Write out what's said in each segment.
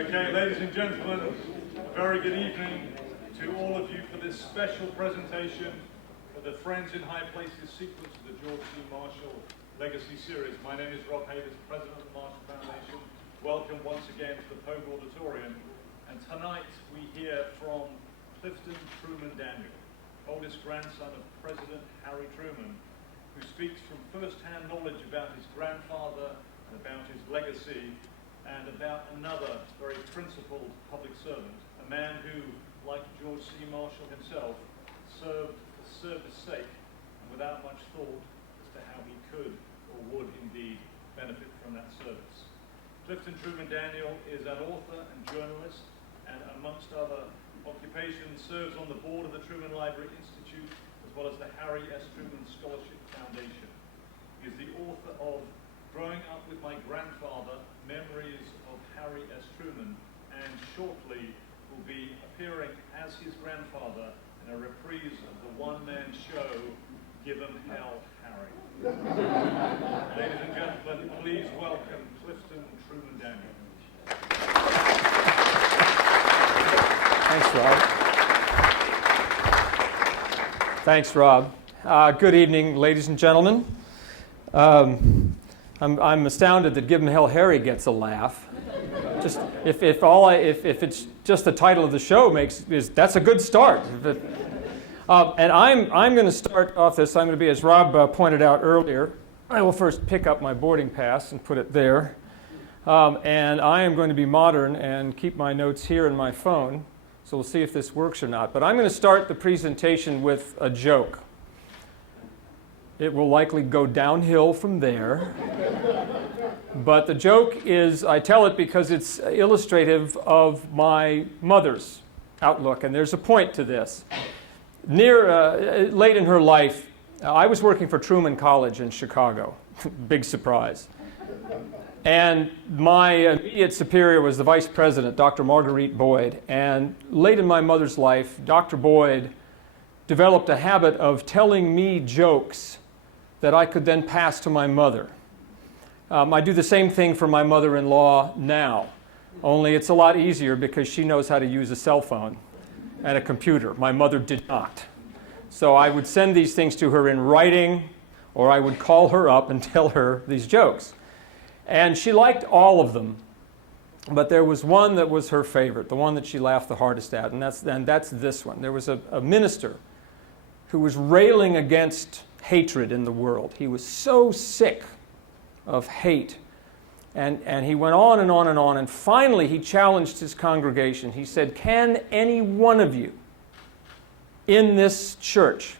Okay, ladies and gentlemen, a very good evening to all of you for this special presentation for the Friends in High Places sequence of the George C. Marshall Legacy Series. My name is Rob Havers, President of the Marshall Foundation. Welcome once again to the Pogue Auditorium. And tonight we hear from Clifton Truman Daniel, oldest grandson of President Harry Truman, who speaks from first-hand knowledge about his grandfather and about his legacy, and about another very principled public servant, a man who, like George C. Marshall himself, served for service sake and without much thought as to how he could or would indeed benefit from that service. Clifton Truman Daniel is an author and journalist, and amongst other occupations serves on the board of the Truman Library Institute as well as the Harry S. Truman Scholarship Foundation. He is the author of Growing Up with My Grandfather, Memories of Harry S. Truman, and shortly will be appearing as his grandfather in a reprise of the one-man show, Give 'Em Hell, Harry. Ladies and gentlemen, please welcome Clifton Truman Daniel. Thanks, Rob. Good evening, ladies and gentlemen. I'm astounded that Give 'Em Hell Harry gets a laugh. Just if it's just the title of the show that's a good start. And I'm going to start off this. I'm going to be, as Rob pointed out earlier, I will first pick up my boarding pass and put it there. And I am going to be modern and keep my notes here in my phone. So we'll see if this works or not. But I'm going to start the presentation with a joke. It will likely go downhill from there. But the joke is, I tell it because it's illustrative of my mother's outlook, and there's a point to this. Late in her life, I was working for Truman College in Chicago. Big surprise. And my immediate superior was the vice president, Dr. Marguerite Boyd. And late in my mother's life, Dr. Boyd developed a habit of telling me jokes that I could then pass to my mother. I do the same thing for my mother-in-law now, only it's a lot easier because she knows how to use a cell phone and a computer. My mother did not. So I would send these things to her in writing, or I would call her up and tell her these jokes. And she liked all of them, but there was one that was her favorite, the one that she laughed the hardest at, and that's this one. There was a minister who was railing against hatred in the world. He was so sick of hate. And he went on and on and on, and finally he challenged his congregation. He said, "Can any one of you in this church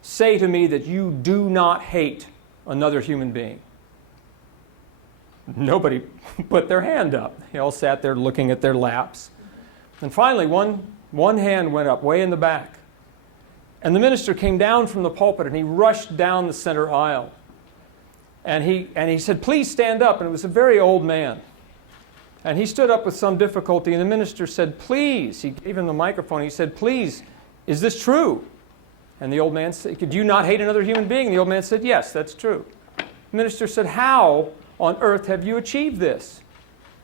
say to me that you do not hate another human being?" Nobody put their hand up. They all sat there looking at their laps. And finally one hand went up way in the back. And the minister came down from the pulpit and he rushed down the center aisle. And he said, "Please stand up." And it was a very old man. And he stood up with some difficulty, and the minister said, "Please," he gave him the microphone, he said, "Please, is this true?" And the old man said, "Do you not hate another human being?" The old man said, "Yes, that's true." The minister said, "How on earth have you achieved this?"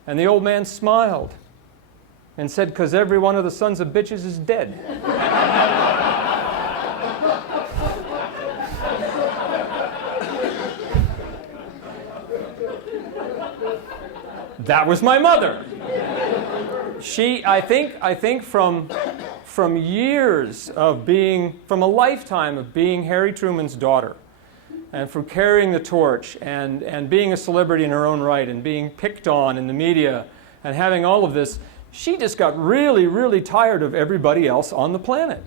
And the old man smiled and said, "Because every one of the sons of bitches is dead." That was my mother. She, I think from years of being, from a lifetime of being Harry Truman's daughter, and from carrying the torch, and being a celebrity in her own right, and being picked on in the media, and having all of this, she just got really, really tired of everybody else on the planet.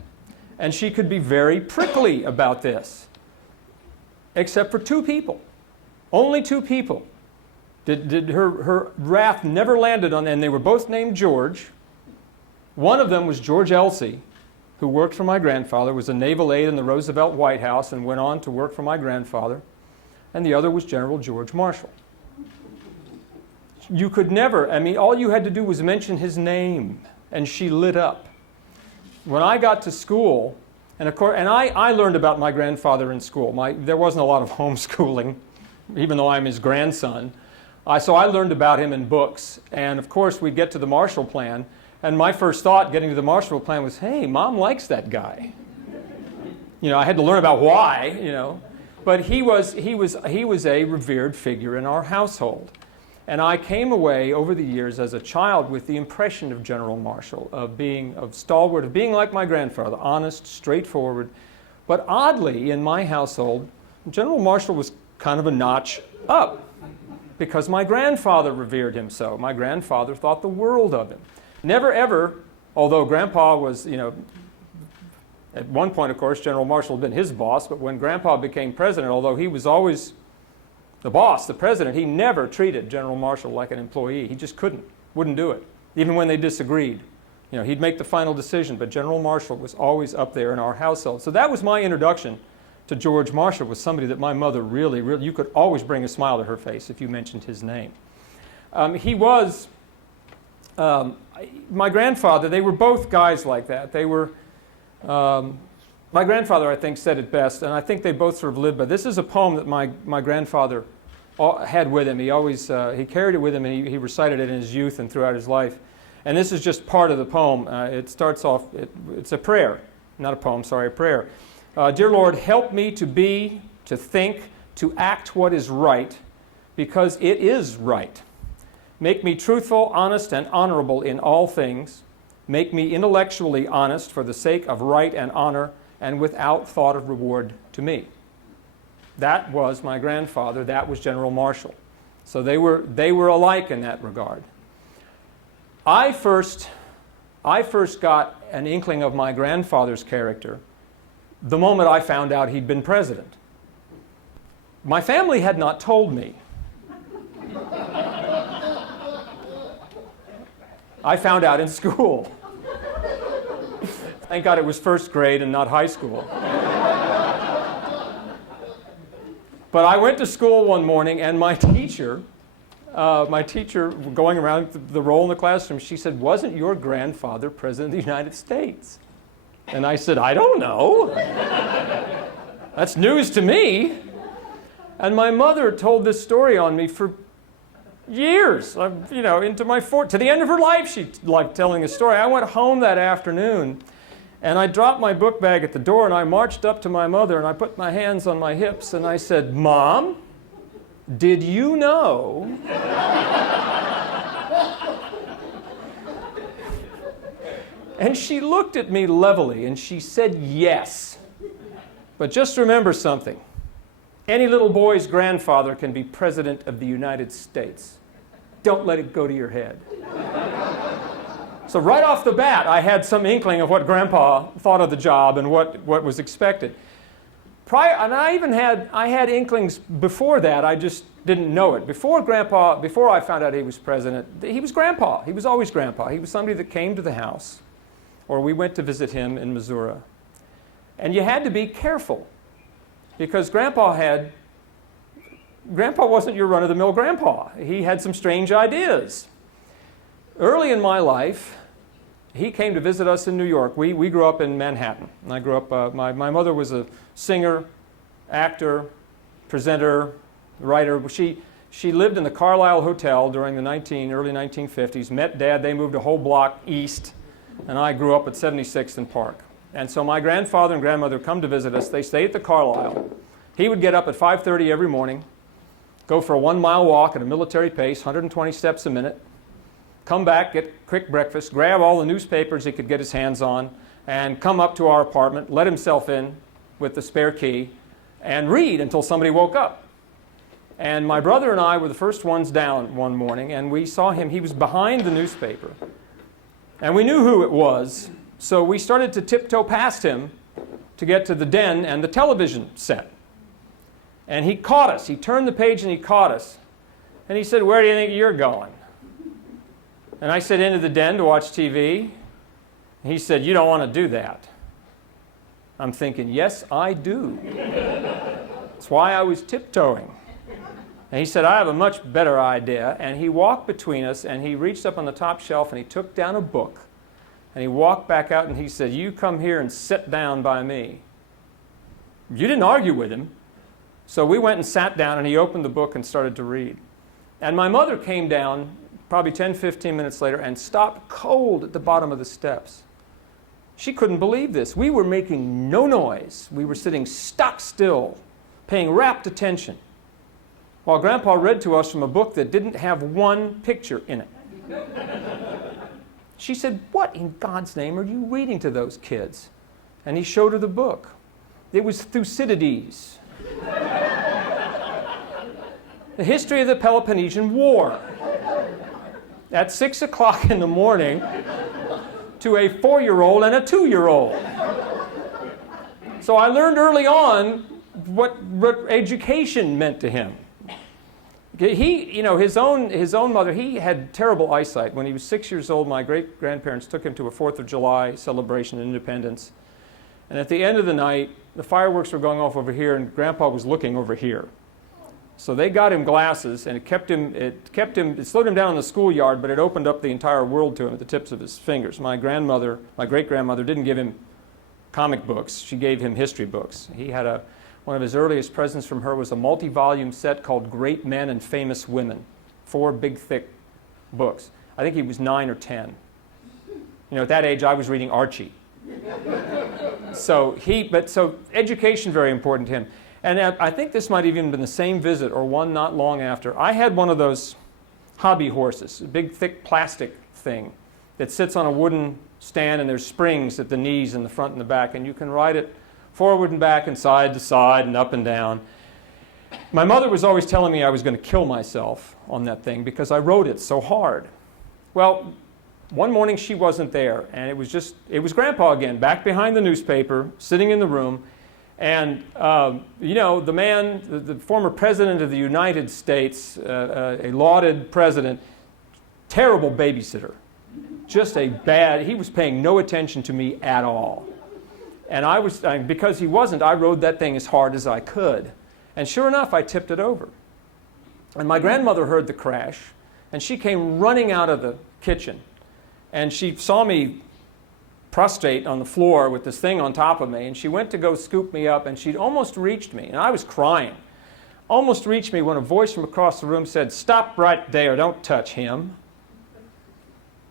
And she could be very prickly about this, except for two people. Only two people. Did her wrath never landed on, and they were both named George. One of them was George Elsey, who worked for my grandfather, was a naval aide in the Roosevelt White House and went on to work for my grandfather. And the other was General George Marshall. You could never, all you had to do was mention his name, and she lit up. When I got to school, and I learned about my grandfather in school. There wasn't a lot of homeschooling, even though I'm his grandson. So I learned about him in books. And of course, we'd get to the Marshall Plan. And my first thought getting to the Marshall Plan was, hey, Mom likes that guy. I had to learn about why, But he was a revered figure in our household. And I came away over the years as a child with the impression of General Marshall, of stalwart, of being like my grandfather, honest, straightforward. But oddly, in my household, General Marshall was kind of a notch up because my grandfather revered him so. My grandfather thought the world of him. Never ever, although Grandpa was, at one point, of course, General Marshall had been his boss, but when Grandpa became president, although he was always the boss, the president, he never treated General Marshall like an employee. He just wouldn't do it, even when they disagreed. He'd make the final decision, but General Marshall was always up there in our household. So that was my introduction to George Marshall, was somebody that my mother really, you could always bring a smile to her face if you mentioned his name. He was, my grandfather, they were both guys like that. They were, my grandfather, I think, said it best, and I think they both sort of lived by. This is a poem that my grandfather had with him. He always, he carried it with him, and he recited it in his youth and throughout his life. And this is just part of the poem. It starts off, it's a prayer, not a poem, sorry, a prayer. Dear Lord, help me to be, to think, to act what is right, because it is right. Make me truthful, honest, and honorable in all things. Make me intellectually honest for the sake of right and honor, and without thought of reward to me. That was my grandfather. That was General Marshall. So they were alike in that regard. I first got an inkling of my grandfather's character the moment I found out he'd been president. My family had not told me. I found out in school. Thank God it was first grade and not high school. But I went to school one morning, and my teacher, going around the roll in the classroom, she said, "Wasn't your grandfather President of the United States?" And I said, "I don't know. That's news to me." And my mother told this story on me for years, into to the end of her life, she liked telling the story. I went home that afternoon, and I dropped my book bag at the door, and I marched up to my mother, and I put my hands on my hips, and I said, "Mom, did you know?" And she looked at me levelly, and she said, "Yes. But just remember something. Any little boy's grandfather can be President of the United States. Don't let it go to your head." So right off the bat, I had some inkling of what Grandpa thought of the job and what was expected. And I had inklings before that. I just didn't know it. Before I found out he was president, he was Grandpa. He was always Grandpa. He was somebody that came to the house, or we went to visit him in Missouri. And you had to be careful, because Grandpa wasn't your run-of-the-mill Grandpa. He had some strange ideas. Early in my life, he came to visit us in New York. We grew up in Manhattan. And I grew up, my mother was a singer, actor, presenter, writer. She lived in the Carlisle Hotel during the early 1950s, met Dad. They moved a whole block east, and I grew up at 76th and Park. And so my grandfather and grandmother come to visit us. They stayed at the Carlisle. He would get up at 5:30 every morning, go for a 1-mile walk at a military pace, 120 steps a minute, come back, get a quick breakfast, grab all the newspapers he could get his hands on, and come up to our apartment, let himself in with the spare key, and read until somebody woke up. And my brother and I were the first ones down one morning, and we saw him. He was behind the newspaper. And we knew who it was, so we started to tiptoe past him to get to the den and the television set. And he caught us. He turned the page and he caught us. And he said, "Where do you think you're going?" And I said, "Into the den to watch TV." And he said, "You don't want to do that." I'm thinking, yes, I do. That's why I was tiptoeing. And he said, "I have a much better idea." And he walked between us, and he reached up on the top shelf, and he took down a book. And he walked back out, and he said, "You come here and sit down by me." You didn't argue with him. So we went and sat down, and he opened the book and started to read. And my mother came down probably 10, 15 minutes later and stopped cold at the bottom of the steps. She couldn't believe this. We were making no noise. We were sitting stock still, paying rapt attention, while Grandpa read to us from a book that didn't have one picture in it. She said, "What in God's name are you reading to those kids?" And he showed her the book. It was Thucydides, The History of the Peloponnesian War. At 6 o'clock in the morning to a 4-year-old and a 2-year-old. So I learned early on what education meant to him. He, his own mother, he had terrible eyesight. When he was 6 years old, my great-grandparents took him to a 4th of July celebration of independence. And at the end of the night, the fireworks were going off over here, and Grandpa was looking over here. So they got him glasses, and it slowed him down in the schoolyard, but it opened up the entire world to him at the tips of his fingers. My great-grandmother, didn't give him comic books. She gave him history books. He had one of his earliest presents from her was a multi-volume set called Great Men and Famous Women. 4 big, thick books. I think he was 9 or 10. At that age, I was reading Archie. So education very important to him. And I think this might have even been the same visit or one not long after. I had one of those hobby horses, a big, thick plastic thing that sits on a wooden stand, and there's springs at the knees and the front and the back, and you can ride it forward and back and side to side and up and down. My mother was always telling me I was going to kill myself on that thing because I rode it so hard. Well, one morning she wasn't there, and it was Grandpa again, back behind the newspaper, sitting in the room. And, the man, the former president of the United States, a lauded president, terrible babysitter. Just he was paying no attention to me at all. And because he wasn't, I rode that thing as hard as I could. And sure enough, I tipped it over. And my grandmother heard the crash, and she came running out of the kitchen. And she saw me prostrate on the floor with this thing on top of me, and she went to go scoop me up, and she'd almost reached me, and I was crying. Almost reached me when a voice from across the room said, "Stop right there, don't touch him."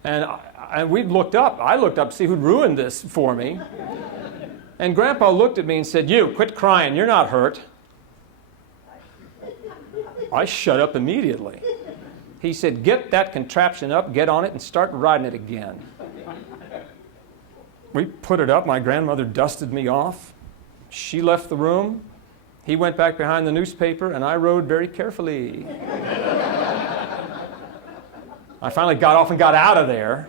And we looked up. I looked up to see who'd ruined this for me. And Grandpa looked at me and said, "You, quit crying, you're not hurt." I shut up immediately. He said, "Get that contraption up, get on it, and start riding it again." We put it up. My grandmother dusted me off. She left the room. He went back behind the newspaper, and I rode very carefully. I finally got off and got out of there.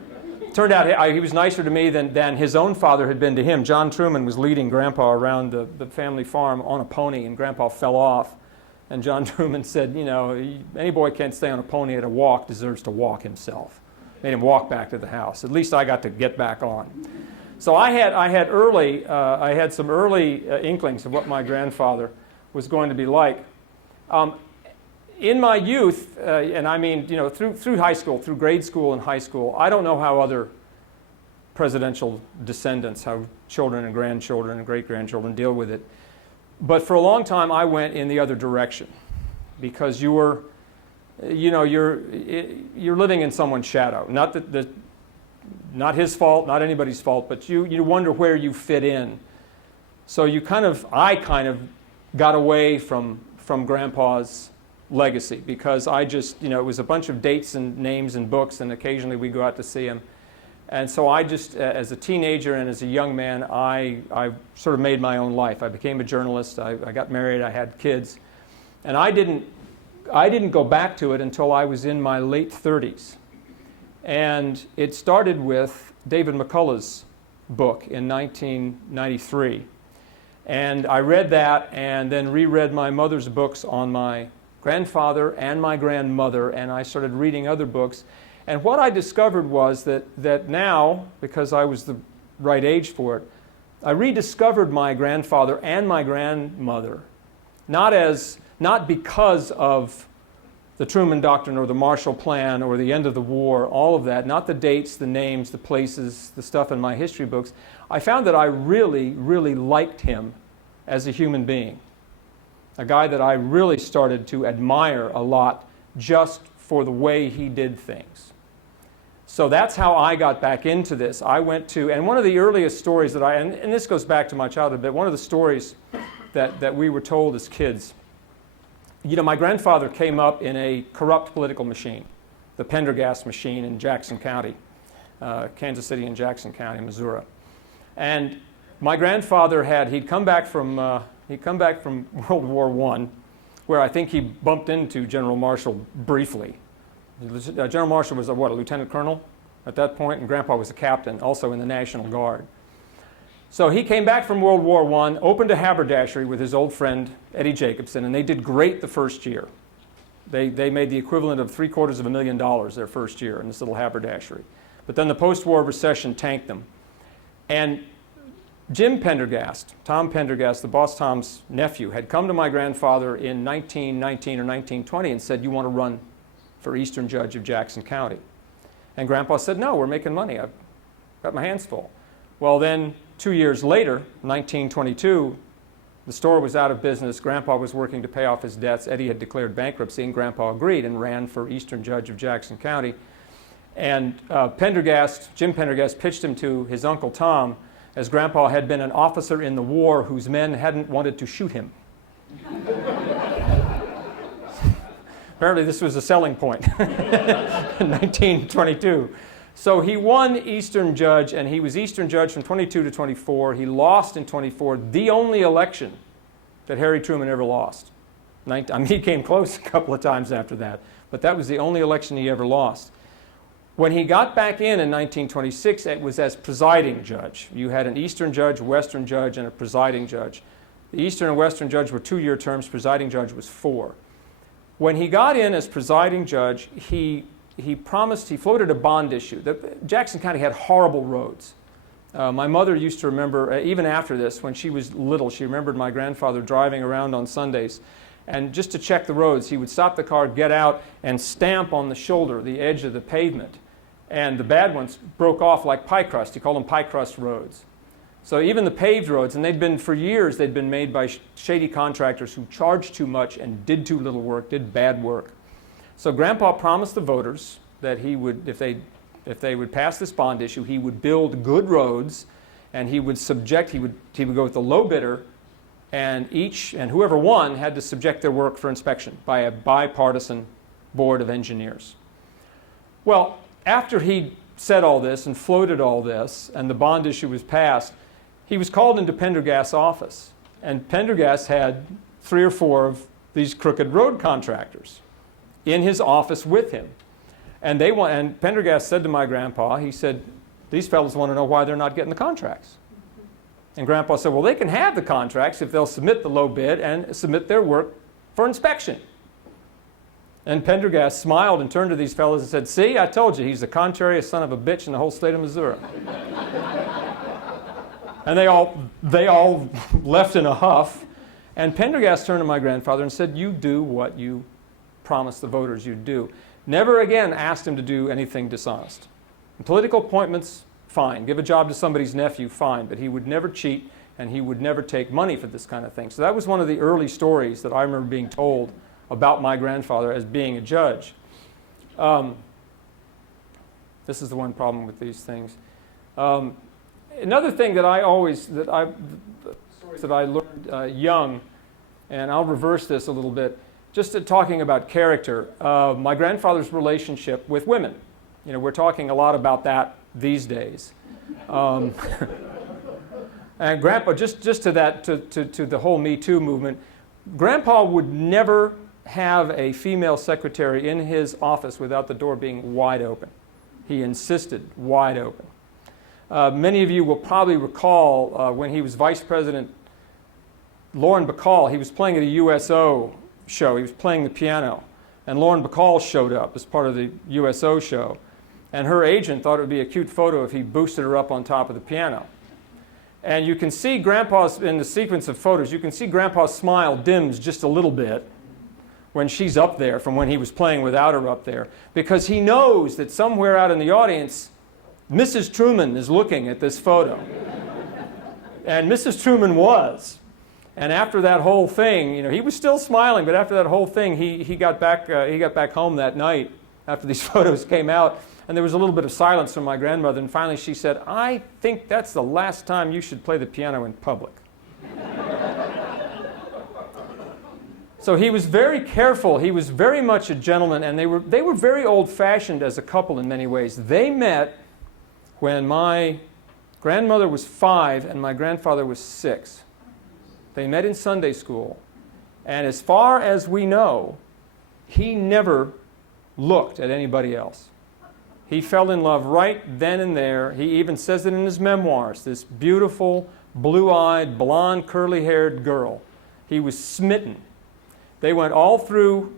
Turned out he was nicer to me than his own father had been to him. John Truman was leading Grandpa around the family farm on a pony, and Grandpa fell off. And John Truman said, any boy can't stay on a pony at a walk deserves to walk himself. Made him walk back to the house. At least I got to get back on. So I had some early inklings of what my grandfather was going to be like. In my youth, and I mean, through high school, through grade school and high school, I don't know how other presidential descendants, how children and grandchildren and great-grandchildren deal with it. But for a long time, I went in the other direction because you're living in someone's shadow. Not his fault, not anybody's fault, but you wonder where you fit in. So I kind of got away from Grandpa's legacy because it was a bunch of dates and names and books, and occasionally we go out to see him. And so I just, as a teenager and as a young man, I sort of made my own life. I became a journalist. I got married. I had kids. And I didn't go back to it until I was in my late 30s. And it started with David McCullough's book in 1993. And I read that and then reread my mother's books on my grandfather and my grandmother, and I started reading other books. And what I discovered was that now, because I was the right age for it, I rediscovered my grandfather and my grandmother, not because of the Truman Doctrine or the Marshall Plan or the end of the war, all of that, not the dates, the names, the places, the stuff in my history books. I found that I really, really liked him as a human being, a guy that I really started to admire a lot just for the way he did things. So that's how I got back into this. I went to, and one of the earliest stories that and this goes back to my childhood, but one of the stories that we were told as kids, you know, my grandfather came up in a corrupt political machine, the Pendergast machine in Jackson County, Kansas City and Jackson County, Missouri. And my grandfather he'd come back from World War I, where I think he bumped into General Marshall briefly. General Marshall was a lieutenant colonel at that point, and Grandpa was a captain, also in the National Guard. So he came back from World War I, opened a haberdashery with his old friend Eddie Jacobson, and they did great the first year. They made the equivalent of $750,000 their first year in this little haberdashery. But then the post-war recession tanked them. And Jim Pendergast, Tom Pendergast, the Boss Tom's nephew, had come to my grandfather in 1919 or 1920 and said, "You want to run for Eastern Judge of Jackson County?" And Grandpa said, "No, we're making money. I've got my hands full." Well, then 2 years later, 1922, the store was out of business. Grandpa was working to pay off his debts. Eddie had declared bankruptcy, and Grandpa agreed and ran for Eastern Judge of Jackson County. And Jim Pendergast pitched him to his Uncle Tom, as Grandpa had been an officer in the war whose men hadn't wanted to shoot him. Apparently this was a selling point in 1922. So he won Eastern Judge, and he was Eastern Judge from 22 to 24. He lost in 24, the only election that Harry Truman ever lost. He came close a couple of times after that, but that was the only election he ever lost. When he got back in 1926, it was as presiding judge. You had an Eastern Judge, Western Judge, and a presiding judge. The Eastern and Western Judge were 2-year terms. Presiding Judge was 4. When he got in as presiding judge, he floated a bond issue. Jackson County had horrible roads. My mother used to remember, even after this, when she was little, she remembered my grandfather driving around on Sundays. And just to check the roads, he would stop the car, get out, and stamp on the shoulder, the edge of the pavement. And the bad ones broke off like pie crust. He called them pie crust roads. So even the paved roads, and for years, they'd been made by shady contractors who charged too much and did too little work, did bad work. So Grandpa promised the voters that he would, if they would pass this bond issue, he would build good roads, and he would go with the low bidder, and whoever won had to subject their work for inspection by a bipartisan board of engineers. Well, after he said all this and floated all this, and the bond issue was passed, he was called into Pendergast's office. And Pendergast had 3 or 4 of these crooked road contractors in his office with him. And Pendergast said to my grandpa, he said, "These fellows want to know why they're not getting the contracts." And Grandpa said, "Well, they can have the contracts if they'll submit the low bid and submit their work for inspection." And Pendergast smiled and turned to these fellows and said, "See, I told you, he's the contrariest son of a bitch in the whole state of Missouri." And they all left in a huff. And Pendergast turned to my grandfather and said, "You do what you promised the voters you'd do." Never again asked him to do anything dishonest. In political appointments, fine. Give a job to somebody's nephew, fine. But he would never cheat, and he would never take money for this kind of thing. So that was one of the early stories that I remember being told about my grandfather as being a judge. This is the one problem with these things. Another thing that I learned young, and I'll reverse this a little bit, just talking about character, my grandfather's relationship with women. You know, we're talking a lot about that these days. And Grandpa, just to the whole Me Too movement, Grandpa would never have a female secretary in his office without the door being wide open. He insisted wide open. Many of you will probably recall when he was vice president, Lauren Bacall, he was playing at a USO show. He was playing the piano, and Lauren Bacall showed up as part of the USO show. And her agent thought it would be a cute photo if he boosted her up on top of the piano. And you can see Grandpa's, in the sequence of photos, you can see Grandpa's smile dims just a little bit when she's up there from when he was playing without her up there, because he knows that somewhere out in the audience, Mrs. Truman is looking at this photo. And Mrs. Truman was. And after that whole thing, he was still smiling, but after that whole thing, he got back home that night after these photos came out, and there was a little bit of silence from my grandmother, and finally she said, "I think that's the last time you should play the piano in public." So he was very careful. He was very much a gentleman, and they were very old-fashioned as a couple in many ways. They met when my grandmother was 5 and my grandfather was 6. They met in Sunday school, and as far as we know, he never looked at anybody else. He fell in love right then and there. He even says it in his memoirs, this beautiful, blue-eyed, blonde, curly-haired girl. He was smitten. They went all through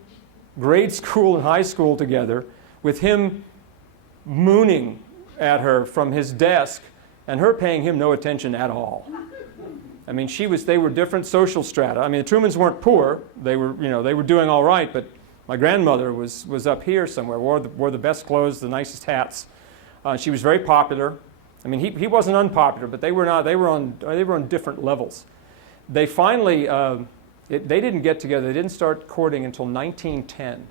grade school and high school together, with him mooning at her from his desk and her paying him no attention at all. I mean, they were different social strata. I mean, the Trumans weren't poor. They were doing all right, but my grandmother was up here somewhere, wore the best clothes, the nicest hats. She was very popular. I mean, he wasn't unpopular, but they were not. They were on different levels. They finally they didn't get together. They didn't start courting until 1910,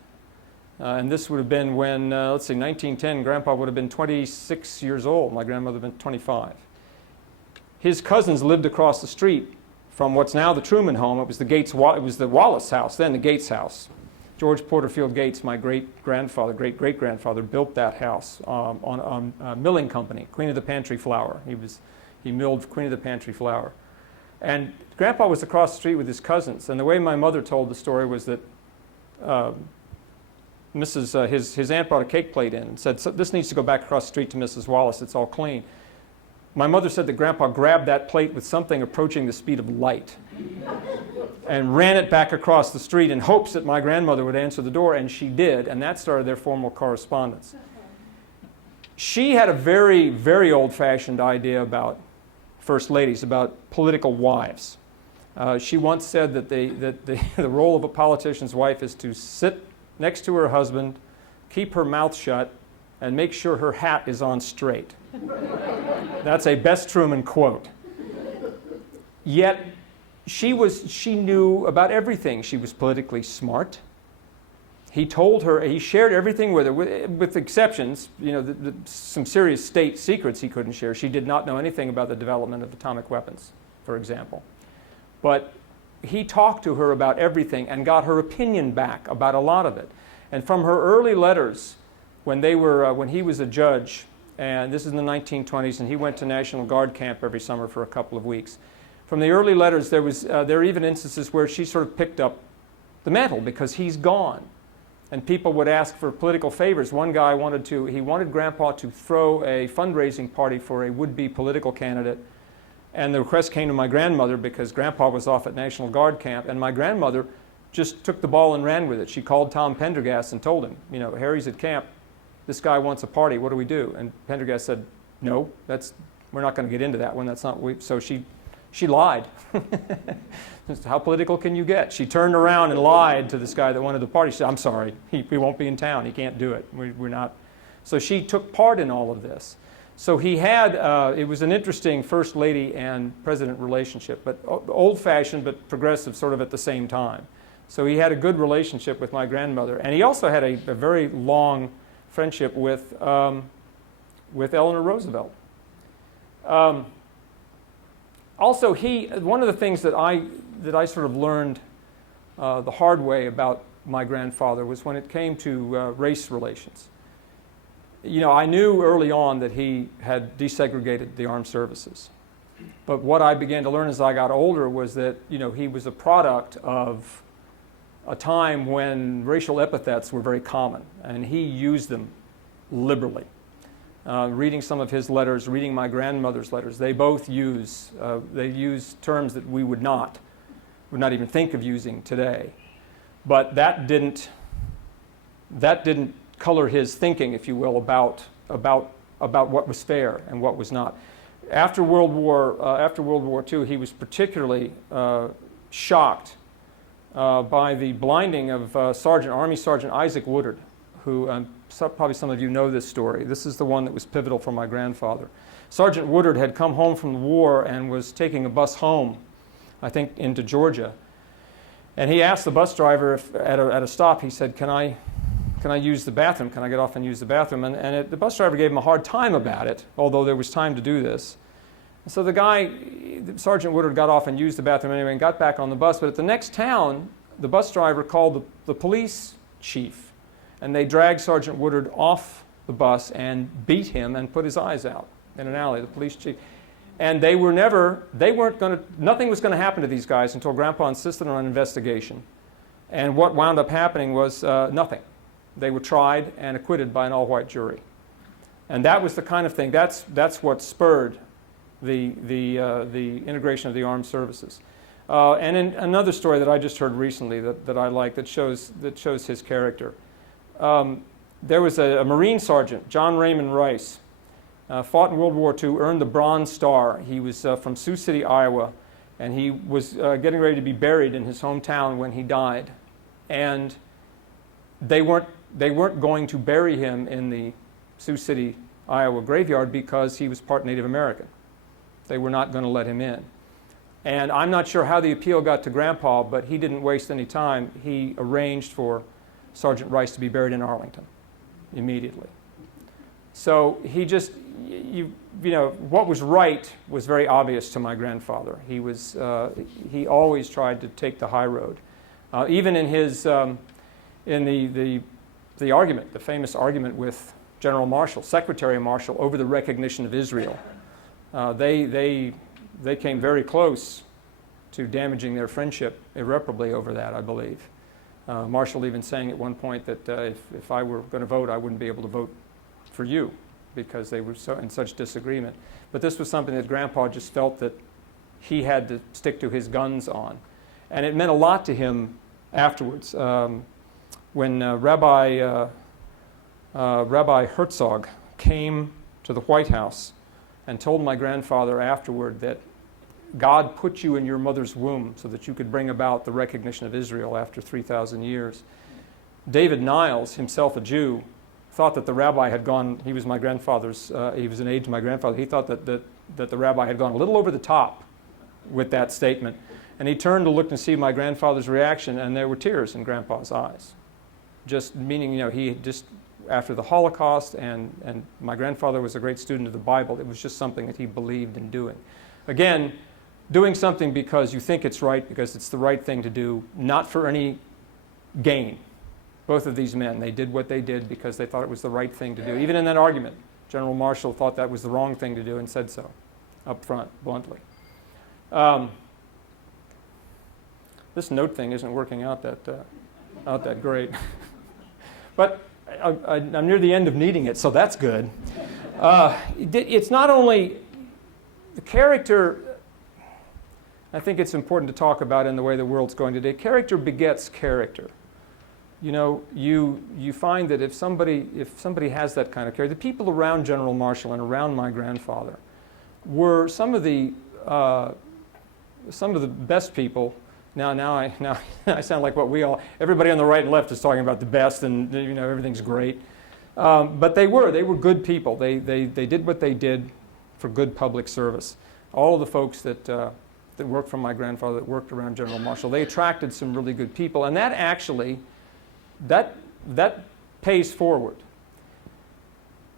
and this would have been when 1910. Grandpa would have been 26 years old. My grandmother would have been 25. His cousins lived across the street from what's now the Truman home. It was the Wallace house, then the Gates house. George Porterfield Gates, my great-grandfather, great-great-grandfather, built that house on a milling company, Queen of the Pantry flour. He milled Queen of the Pantry flour. And Grandpa was across the street with his cousins. And the way my mother told the story was that his aunt brought a cake plate in and said, "This needs to go back across the street to Mrs. Wallace. It's all clean." My mother said that Grandpa grabbed that plate with something approaching the speed of light and ran it back across the street in hopes that my grandmother would answer the door, and she did, and that started their formal correspondence. She had a very, very old-fashioned idea about first ladies, about political wives. She once said that the role of a politician's wife is to sit next to her husband, keep her mouth shut, and make sure her hat is on straight. That's a Bess Truman quote. Yet, she knew about everything. She was politically smart. He shared everything with her, with exceptions, some serious state secrets he couldn't share. She did not know anything about the development of atomic weapons, for example. But he talked to her about everything and got her opinion back about a lot of it. And from her early letters, when he was a judge, and this is in the 1920s, and he went to National Guard camp every summer for a couple of weeks. From the early letters, there are even instances where she sort of picked up the mantle because he's gone. And people would ask for political favors. One guy wanted Grandpa to throw a fundraising party for a would-be political candidate. And the request came to my grandmother because Grandpa was off at National Guard camp, and my grandmother just took the ball and ran with it. She called Tom Pendergast and told him, Harry's at camp. This guy wants a party. What do we do? And Pendergast said, "No, we're not going to get into that one. That's not." So she lied. How political can you get? She turned around and lied to this guy that wanted the party. She said, "I'm sorry, we won't be in town. He can't do it. We're not." So she took part in all of this. So he had. It was an interesting first lady and president relationship, but old-fashioned but progressive, sort of at the same time. So he had a good relationship with my grandmother, and he also had a very long friendship with Eleanor Roosevelt. Also, one of the things that I sort of learned the hard way about my grandfather was when it came to race relations. I knew early on that he had desegregated the armed services. But what I began to learn as I got older was that, he was a product of a time when racial epithets were very common, and he used them liberally. Reading some of his letters, reading my grandmother's letters, they both use terms that we would not even think of using today. But that didn't color his thinking, if you will, about what was fair and what was not. After World War II, he was particularly shocked by the blinding of Army Sergeant Isaac Woodard, who probably some of you know this story. This is the one that was pivotal for my grandfather. Sergeant Woodard had come home from the war and was taking a bus home I think into Georgia. And he asked the bus driver if, at a stop, he said, can I use the bathroom? Can I get off and use the bathroom? The bus driver gave him a hard time about it, although there was time to do this. So Sergeant Woodard got off and used the bathroom anyway and got back on the bus. But at the next town, the bus driver called the police chief, and they dragged Sergeant Woodard off the bus and beat him and put his eyes out in an alley, the police chief. And nothing was going to happen to these guys until Grandpa insisted on an investigation. And what wound up happening was nothing. They were tried and acquitted by an all-white jury. And that was the kind of thing, that's what spurred the integration of the armed services. And in another story that I just heard recently that I like that shows his character. There was a Marine sergeant, John Raymond Rice, fought in World War II, earned the Bronze Star. He was from Sioux City, Iowa, and he was getting ready to be buried in his hometown when he died. And they weren't going to bury him in the Sioux City, Iowa graveyard because he was part Native American. They were not going to let him in. And I'm not sure how the appeal got to Grandpa, but he didn't waste any time. He arranged for Sergeant Rice to be buried in Arlington immediately. So he just, what was right was very obvious to my grandfather. He always tried to take the high road. Even in his, in the argument, the famous argument with General Marshall, Secretary Marshall, over the recognition of Israel, they came very close to damaging their friendship irreparably over that, I believe. Marshall even saying at one point that if I were going to vote, I wouldn't be able to vote for you because they were in such disagreement. But this was something that Grandpa just felt that he had to stick to his guns on. And it meant a lot to him afterwards. When Rabbi Herzog came to the White House and told my grandfather afterward that God put you in your mother's womb so that you could bring about the recognition of Israel after 3,000 years. David Niles, himself a Jew, thought that the rabbi had gone, he was my grandfather's, he was an aide to my grandfather, he thought that the rabbi had gone a little over the top with that statement. And he turned to look and see my grandfather's reaction, and there were tears in Grandpa's eyes. Just meaning, he had just, after the Holocaust, and my grandfather was a great student of the Bible, it was just something that he believed in doing. Again, doing something because you think it's right, because it's the right thing to do, not for any gain. Both of these men, they did what they did because they thought it was the right thing to do. Even in that argument, General Marshall thought that was the wrong thing to do and said so, up front, bluntly. This note thing isn't working out that great. But I'm near the end of needing it, so that's good. It's not only the character, I think it's important to talk about in the way the world's going today. Character begets character. You find that if somebody has that kind of character, the people around General Marshall and around my grandfather were some of the best people. Now I sound like everybody on the right and left is talking about the best and everything's great. But they were good people. They did what they did for good public service. All of the folks that worked for my grandfather, that worked around General Marshall, they attracted some really good people. And that actually, that pays forward.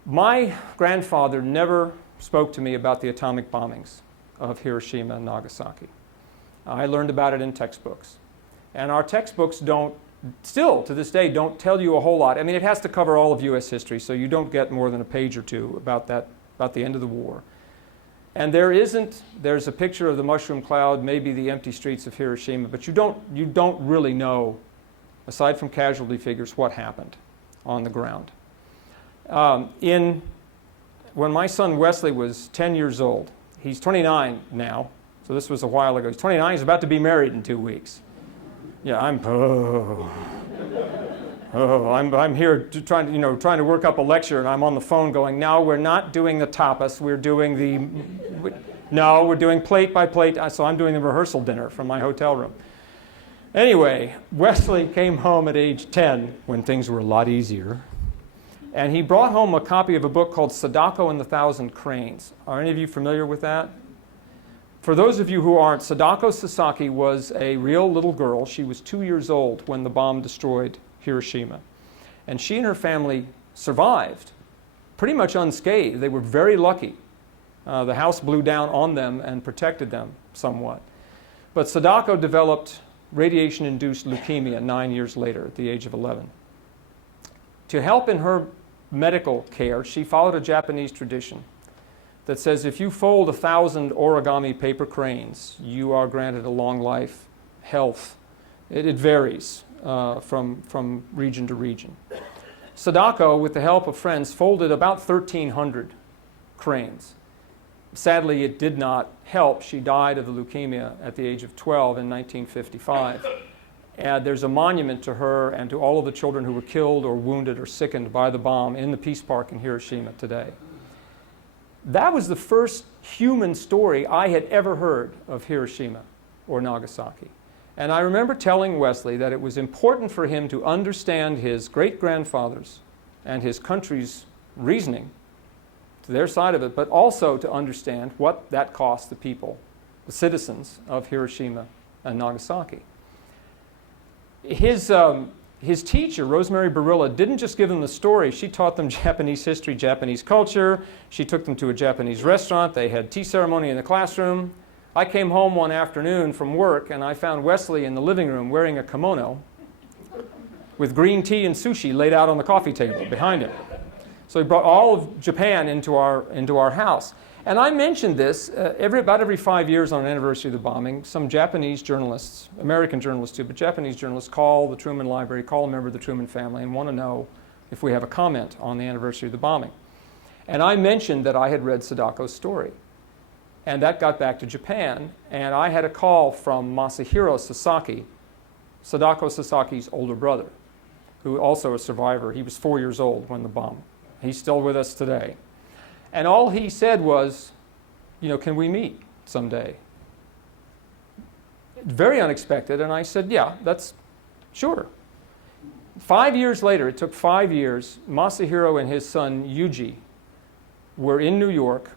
My grandfather never spoke to me about the atomic bombings of Hiroshima and Nagasaki. I learned about it in textbooks. And our textbooks still to this day, don't tell you a whole lot. I mean, it has to cover all of U.S. history, so you don't get more than a page or two about the end of the war. And there's a picture of the mushroom cloud, maybe the empty streets of Hiroshima, but you don't really know, aside from casualty figures, what happened on the ground. When my son Wesley was 10 years old, he's 29 now, so this was a while ago. He's 29, he's about to be married in 2 weeks. Yeah, I'm here trying to work up a lecture, and I'm on the phone going, no, we're not doing the tapas, we're doing plate by plate, so I'm doing the rehearsal dinner from my hotel room. Anyway, Wesley came home at age 10 when things were a lot easier, and he brought home a copy of a book called Sadako and the Thousand Cranes. Are any of you familiar with that? For those of you who aren't, Sadako Sasaki was a real little girl. She was 2 years old when the bomb destroyed Hiroshima. And she and her family survived pretty much unscathed. They were very lucky. The house blew down on them and protected them somewhat. But Sadako developed radiation-induced leukemia 9 years later at the age of 11. To help in her medical care, she followed a Japanese tradition that says if you fold 1,000 origami paper cranes, you are granted a long life, health. It varies from region to region. Sadako, with the help of friends, folded about 1,300 cranes. Sadly, it did not help. She died of the leukemia at the age of 12 in 1955. And there's a monument to her and to all of the children who were killed or wounded or sickened by the bomb in the Peace Park in Hiroshima today. That was the first human story I had ever heard of Hiroshima or Nagasaki. And I remember telling Wesley that it was important for him to understand his great-grandfather's and his country's reasoning to their side of it, but also to understand what that cost the people, the citizens of Hiroshima and Nagasaki. His teacher, Rosemary Barilla, didn't just give them the story. She taught them Japanese history, Japanese culture. She took them to a Japanese restaurant. They had tea ceremony in the classroom. I came home one afternoon from work, and I found Wesley in the living room wearing a kimono with green tea and sushi laid out on the coffee table behind him. So he brought all of Japan into our house. And I mentioned this about every 5 years on an anniversary of the bombing. Some Japanese journalists, American journalists too, but Japanese journalists call the Truman Library, call a member of the Truman family, and want to know if we have a comment on the anniversary of the bombing. And I mentioned that I had read Sadako's story. And that got back to Japan, and I had a call from Masahiro Sasaki, Sadako Sasaki's older brother, who also a survivor. He was 4 years old when the bomb. He's still with us today. And all he said was, can we meet someday? Very unexpected, and I said, yeah, that's sure. 5 years later, it took 5 years, Masahiro and his son Yuji were in New York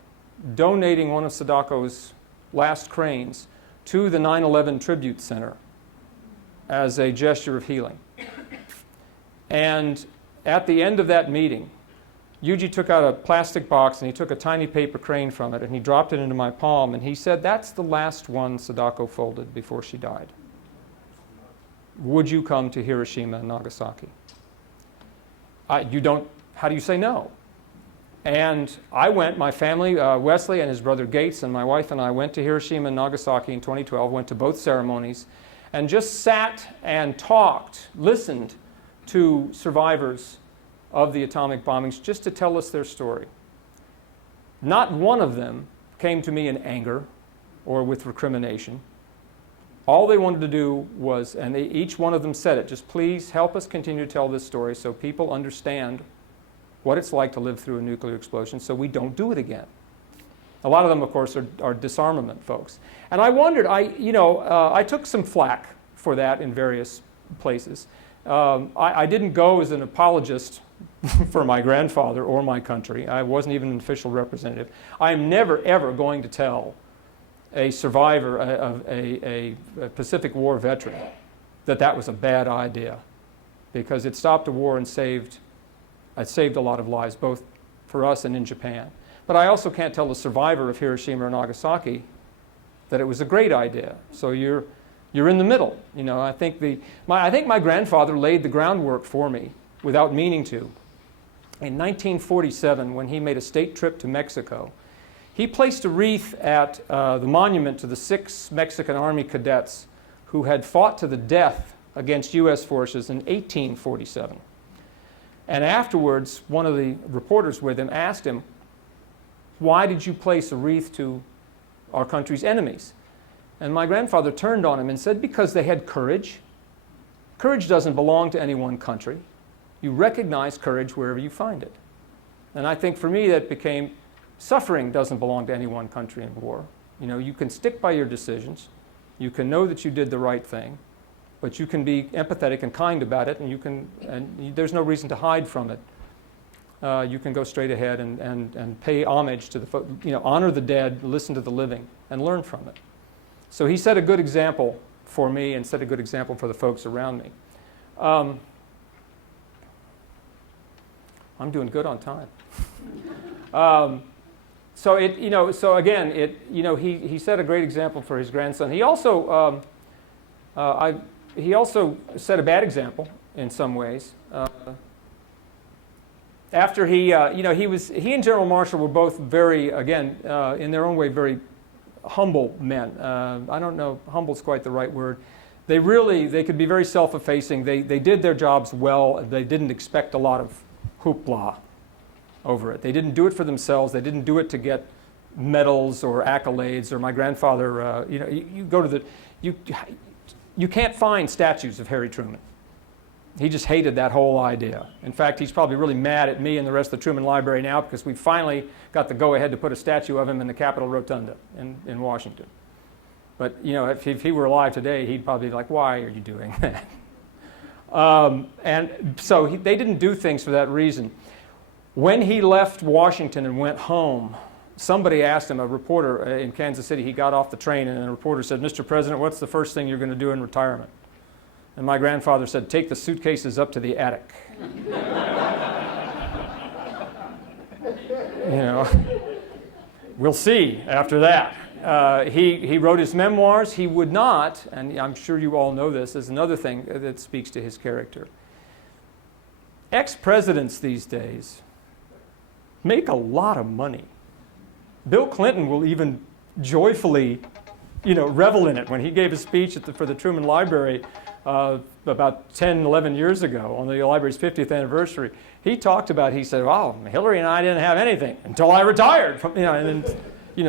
donating one of Sadako's last cranes to the 9/11 Tribute Center as a gesture of healing. And at the end of that meeting, Yuji took out a plastic box and he took a tiny paper crane from it and he dropped it into my palm and he said, that's the last one Sadako folded before she died. Would you come to Hiroshima and Nagasaki? How do you say no? And I went, my family, Wesley and his brother Gates and my wife and I went to Hiroshima and Nagasaki in 2012, went to both ceremonies, and just sat and talked, listened to survivors of the atomic bombings just to tell us their story. Not one of them came to me in anger or with recrimination. All they wanted to do was, and each one of them said it, just please help us continue to tell this story so people understand what it's like to live through a nuclear explosion so we don't do it again. A lot of them, of course, are disarmament folks. And I wondered, I took some flack for that in various places. I didn't go as an apologist for my grandfather or my country. I wasn't even an official representative. I am never, ever going to tell a survivor of a Pacific War veteran that was a bad idea, because it stopped a war and saved a lot of lives, both for us and in Japan. But I also can't tell the survivor of Hiroshima or Nagasaki that it was a great idea. So you're in the middle. I think my grandfather laid the groundwork for me without meaning to. In 1947, when he made a state trip to Mexico, he placed a wreath at the monument to the 6 Mexican Army cadets who had fought to the death against U.S. forces in 1847. And afterwards, one of the reporters with him asked him, why did you place a wreath to our country's enemies? And my grandfather turned on him and said, because they had courage. Courage doesn't belong to any one country. You recognize courage wherever you find it. And I think for me that became, suffering doesn't belong to any one country in war. You can stick by your decisions. You can know that you did the right thing. But you can be empathetic and kind about it, and there's no reason to hide from it. You can go straight ahead and pay homage to honor the dead, listen to the living, and learn from it. So he set a good example for me and set a good example for the folks around me. I'm doing good on time. He set a great example for his grandson. He also set a bad example in some ways. After he and General Marshall were both very, again, in their own way, very humble men. I don't know, humble's quite the right word. They could be very self-effacing. They did their jobs well. They didn't expect a lot of hoopla over it. They didn't do it for themselves. They didn't do it to get medals or accolades. Or my grandfather, you go to you can't find statues of Harry Truman. He just hated that whole idea. In fact, he's probably really mad at me and the rest of the Truman Library now because we finally got the go-ahead to put a statue of him in the Capitol Rotunda in Washington. But if he were alive today, he'd probably be like, "Why are you doing that?" And so they didn't do things for that reason. When he left Washington and went home, somebody asked him, a reporter in Kansas City, he got off the train and the reporter said, "Mr. President, what's the first thing you're going to do in retirement?" And my grandfather said, "Take the suitcases up to the attic." We'll see after that. He wrote his memoirs. He would not, and I'm sure you all know this, is another thing that speaks to his character. Ex-presidents these days make a lot of money. Bill Clinton will even joyfully, revel in it. When he gave a speech for the Truman Library about 10, 11 years ago on the library's 50th anniversary, he said, "Oh, Hillary and I didn't have anything until I retired." And then,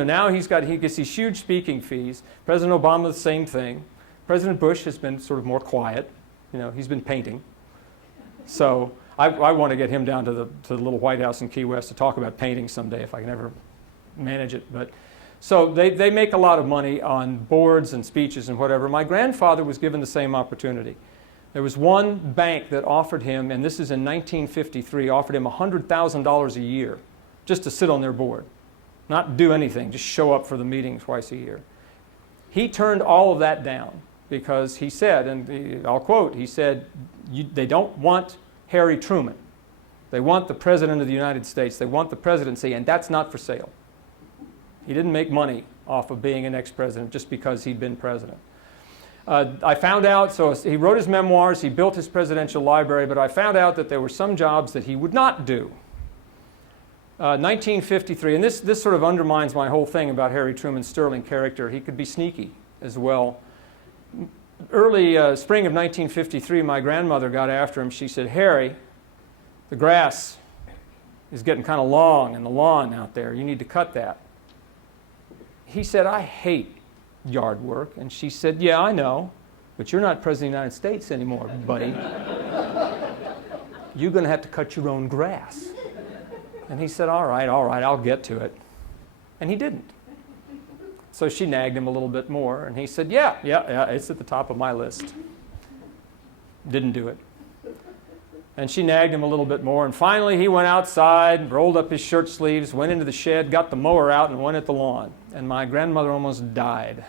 now he gets these huge speaking fees. President Obama, the same thing. President Bush has been sort of more quiet. He's been painting. So I want to get him down to the little White House in Key West to talk about painting someday if I can ever manage it. So they make a lot of money on boards and speeches and whatever. My grandfather was given the same opportunity. There was one bank that offered him, and this is in 1953, offered him $100,000 a year just to sit on their board. Not do anything, just show up for the meeting twice a year. He turned all of that down because he said, and I'll quote, he said, "They don't want Harry Truman. They want the President of the United States. They want the presidency, and that's not for sale." He didn't make money off of being an ex-president just because he'd been president. I found out, so he wrote his memoirs, he built his presidential library, but I found out that there were some jobs that he would not do. 1953, and this sort of undermines my whole thing about Harry Truman's sterling character. He could be sneaky as well. Early spring of 1953, my grandmother got after him. She said, "Harry, the grass is getting kind of long in the lawn out there. You need to cut that." He said, "I hate yard work." And she said, "Yeah, I know, but you're not President of the United States anymore, buddy. You're going to have to cut your own grass." And he said, all right, I'll get to it." And he didn't. So she nagged him a little bit more, and he said, yeah, it's at the top of my list. Didn't do it. And she nagged him a little bit more, and finally he went outside, rolled up his shirt sleeves, went into the shed, got the mower out, and went at the lawn. And my grandmother almost died.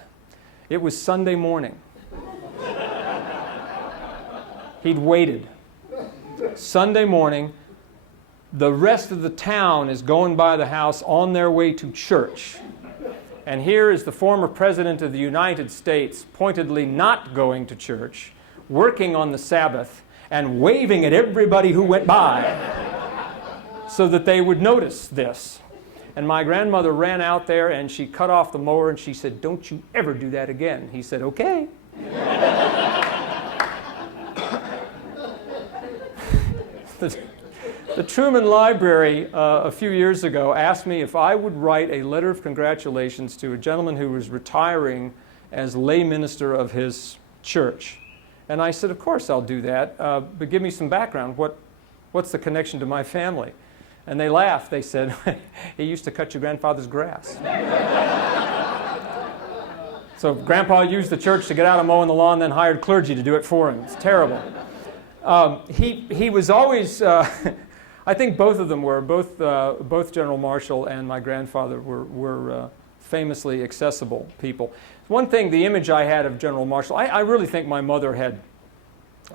It was Sunday morning. He'd waited. Sunday morning, the rest of the town is going by the house on their way to church. And here is the former President of the United States pointedly not going to church, working on the Sabbath, and waving at everybody who went by so that they would notice this. And my grandmother ran out there and she cut off the mower and she said, "Don't you ever do that again." He said, "Okay." The Truman Library a few years ago asked me if I would write a letter of congratulations to a gentleman who was retiring as lay minister of his church. And I said, "Of course I'll do that, but give me some background. What's the connection to my family?" And they laughed. They said, "He used to cut your grandfather's grass." So Grandpa used the church to get out of mowing the lawn, then hired clergy to do it for him. It's terrible. He was always, I think both of them were, both General Marshall and my grandfather were famously accessible people. One thing, the image I had of General Marshall, I really think my mother had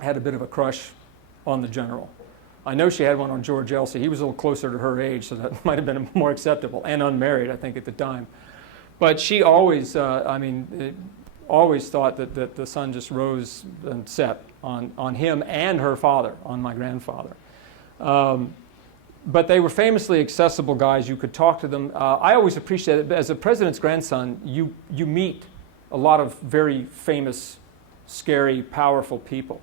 a bit of a crush on the general. I know she had one on George Elsie. He was a little closer to her age, so that might have been more acceptable, and unmarried, I think, at the time. But she always, always thought that the sun just rose and set on him and her father, on my grandfather. But they were famously accessible guys. You could talk to them. I always appreciated it. As a president's grandson, you meet a lot of very famous, scary, powerful people.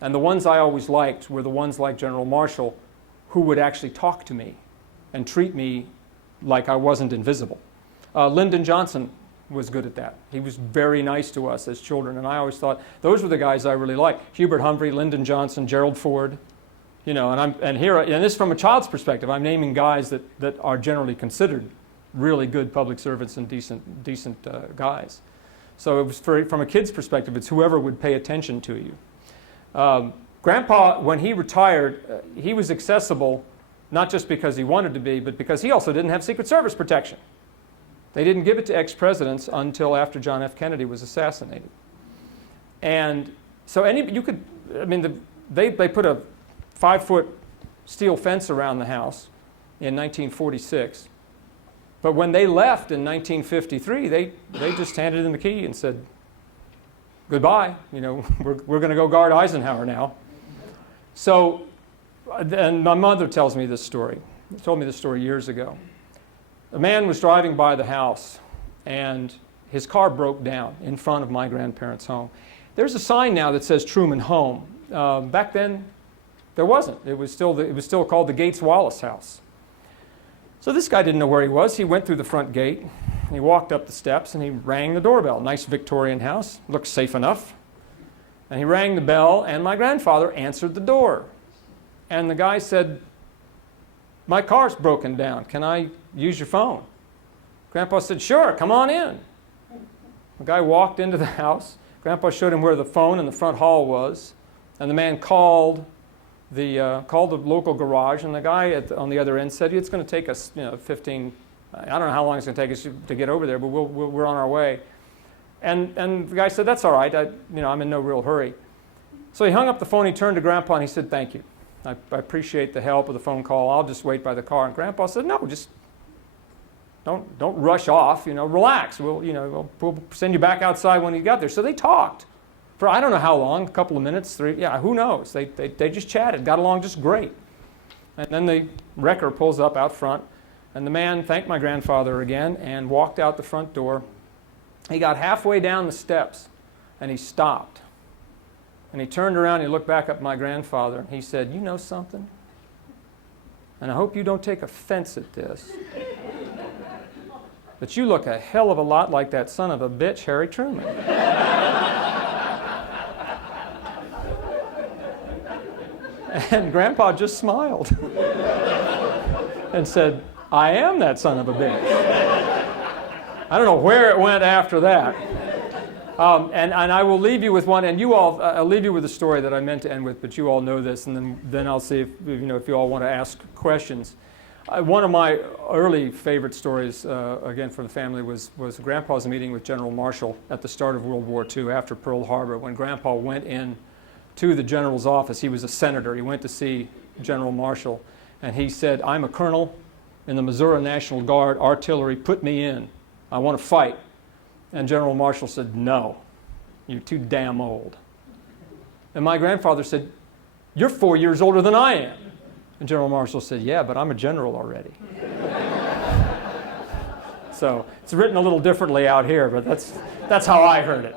And the ones I always liked were the ones like General Marshall, who would actually talk to me and treat me like I wasn't invisible. Lyndon Johnson was good at that. He was very nice to us as children, and I always thought those were the guys I really liked. Hubert Humphrey, Lyndon Johnson, Gerald Ford, you know, and this from a child's perspective, I'm naming guys that are generally considered really good public servants and decent guys. So it was from a kid's perspective, it's whoever would pay attention to you. Grandpa, when he retired, he was accessible not just because he wanted to be, but because he also didn't have Secret Service protection. They didn't give it to ex-presidents until after John F. Kennedy was assassinated. And so they put a 5-foot steel fence around the house in 1946. But when they left in 1953, they just handed him the key and said, goodbye, you know, we're going to go guard Eisenhower now. So, and my mother tells me this story. She told me this story years ago. A man was driving by the house, and his car broke down in front of my grandparents' home. There's a sign now that says Truman Home. Back then, there wasn't. It was still called the Gates Wallace House. So this guy didn't know where he was. He went through the front gate. He walked up the steps and he rang the doorbell. Nice Victorian house, looked safe enough. And he rang the bell, and my grandfather answered the door. And the guy said, my car's broken down. Can I use your phone? Grandpa said, sure, come on in. The guy walked into the house. Grandpa showed him where the phone in the front hall was. And the man called the local garage, and the guy on the other end said, it's going to take us 15, I don't know how long it's going to take us to get over there, but we're on our way. And the guy said, that's all right, I'm in no real hurry. So he hung up the phone, he turned to Grandpa, and he said, thank you. I appreciate the help of the phone call. I'll just wait by the car. And Grandpa said, no, just don't rush off, relax. We'll send you back outside when you got there. So they talked for I don't know how long, a couple of minutes, 3, who knows. They just chatted, got along just great. And then the wrecker pulls up out front, and the man thanked my grandfather again and walked out the front door. He got halfway down the steps, and he stopped. And he turned around and he looked back at my grandfather, and he said, you know something? And I hope you don't take offense at this, but you look a hell of a lot like that son of a bitch, Harry Truman. And Grandpa just smiled and said, I am that son of a bitch. I don't know where it went after that. And I will leave you with one, and I'll leave you with a story that I meant to end with, but you all know this, and then I'll see if you all want to ask questions. One of my early favorite stories, again from the family, was Grandpa's meeting with General Marshall at the start of World War II after Pearl Harbor. When Grandpa went in to the general's office, he was a senator. He went to see General Marshall, and he said, I'm a colonel in the Missouri National Guard artillery. Put me in. I want to fight. And General Marshall said, no, you're too damn old. And my grandfather said, you're 4 years older than I am. And General Marshall said, yeah, but I'm a general already. So it's written a little differently out here, but that's how I heard it.